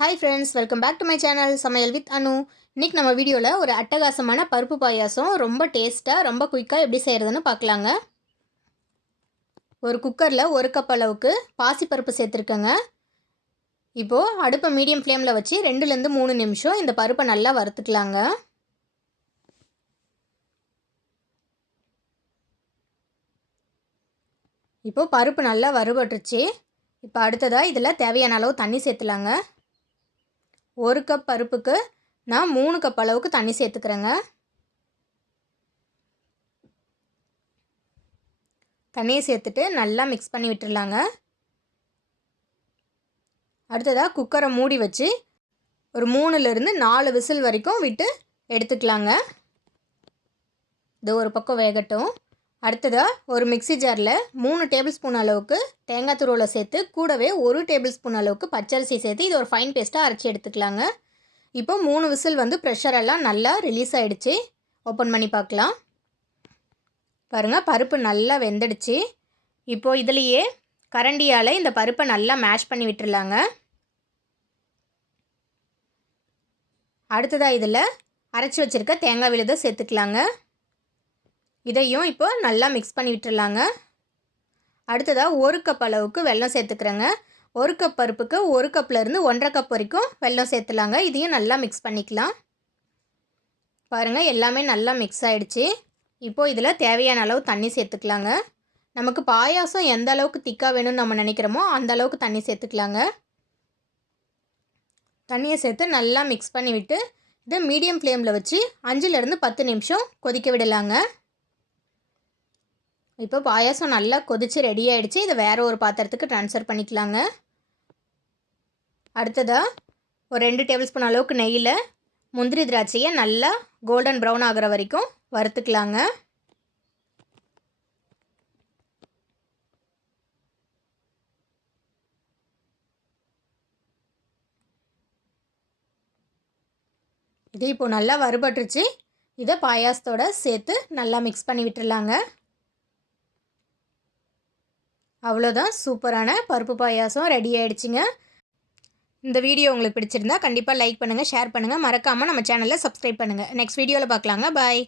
Hi friends, welcome back to my channel சமையல் with Anu. இன்றைக்கி நம்ம வீடியோவில் ஒரு அட்டகாசமான பருப்பு பாயாசம் ரொம்ப டேஸ்ட்டாக ரொம்ப குயிக்காக எப்படி செய்கிறதுன்னு பார்க்கலாங்க. ஒரு குக்கரில் 1 கப் அளவுக்கு பாசிப்பருப்பு சேர்த்துருக்கேங்க. இப்போது அடுப்பை மீடியம் ஃப்ளேமில் வச்சு 2லேருந்து 3 நிமிஷம் இந்த பருப்பை நல்லா வறுத்துக்கலாங்க. இப்போது பருப்பு நல்லா வறுபட்டுருச்சு. இப்போ அடுத்ததாக இதில் தேவையான அளவு தண்ணி சேர்த்துலாங்க. 1 கப் பருப்புக்கு நான் 3 கப் அளவுக்கு தண்ணி சேர்த்துக்கிறேங்க. தண்ணியை சேர்த்துட்டு நல்லா மிக்ஸ் பண்ணி விட்டுடலாங்க. அடுத்ததாக குக்கரை மூடி வச்சு ஒரு 3லேருந்து 4 விசில் வரைக்கும் விட்டு எடுத்துக்கலாங்க. இது ஒரு பக்கம் வேகட்டும். அடுத்ததாக ஒரு மிக்ஸி ஜாரில் 3 டேபிள் ஸ்பூன் அளவுக்கு தேங்காய் துருவலை சேர்த்து கூடவே 1 டேபிள் ஸ்பூன் அளவுக்கு பச்சரிசி சேர்த்து இது ஒரு ஃபைன் பேஸ்ட்டாக அரைச்சி எடுத்துக்கலாங்க. இப்போ 3 விசில் ப்ரெஷர் எல்லாம் நல்லா ரிலீஸ் ஆகிடுச்சு. ஓப்பன் பண்ணி பார்க்கலாம். பாருங்கள், பருப்பு நல்லா வெந்துடுச்சு. இப்போது இதுலேயே கரண்டியால் இந்த பருப்பை நல்லா மேஷ் பண்ணி விட்டுடலாங்க. அடுத்ததாக இதில் அரைச்சி வச்சுருக்க தேங்காய் விழுதை சேர்த்துக்கலாங்க. இதையும் இப்போ நல்லா மிக்ஸ் பண்ணி விட்டுடலாங்க. அடுத்ததாக 1 கப் அளவுக்கு வெல்லம் சேர்த்துக்கிறேங்க. 1 கப் பருப்புக்கு 1 கப்லேருந்து 1.5 கப் வரைக்கும் வெல்லம் சேர்த்துலாங்க. இதையும் நல்லா மிக்ஸ் பண்ணிக்கலாம். பாருங்கள், எல்லாமே நல்லா மிக்ஸ் ஆகிடுச்சு. இப்போது இதில் தேவையான அளவு தண்ணி சேர்த்துக்கலாங்க. நமக்கு பாயாசம் எந்த அளவுக்கு திக்காக வேணும்னு நம்ம நினைக்கிறோமோ அந்த அளவுக்கு தண்ணி சேர்த்துக்கலாங்க. தண்ணியை சேர்த்து நல்லா மிக்ஸ் பண்ணி விட்டு இதை மீடியம் ஃப்ளேமில் வச்சு 5லேருந்து 10 நிமிஷம் கொதிக்க விடலாங்க. இப்போ பாயாசம் நல்லா கொதித்து ரெடி ஆகிடுச்சு. இதை வேறு ஒரு பாத்திரத்துக்கு ட்ரான்ஸ்ஃபர் பண்ணிக்கலாங்க. அடுத்ததாக ஒரு 2 டேபிள் ஸ்பூன் அளவுக்கு நெய்யில் முந்திரி திராட்சையை நல்லா கோல்டன் ப்ரௌன் ஆகிற வரைக்கும் வறுத்துக்கலாங்க. இது இப்போ நல்லா வறுபட்டுருச்சு. இதை பாயாசத்தோடு சேர்த்து நல்லா மிக்ஸ் பண்ணி விட்டுடலாங்க. அவ்வளோதான், சூப்பரான பருப்பு பாயாசம் ரெடி ஆகிடுச்சிங்க. இந்த வீடியோ உங்களுக்கு பிடிச்சிருந்தா கண்டிப்பாக லைக் பண்ணுங்கள், ஷேர் பண்ணுங்கள், மறக்காமல் நம்ம சேனலை சப்ஸ்கிரைப் பண்ணுங்கள். நெக்ஸ்ட் வீடியோவில் பார்க்கலாங்க. பாய்.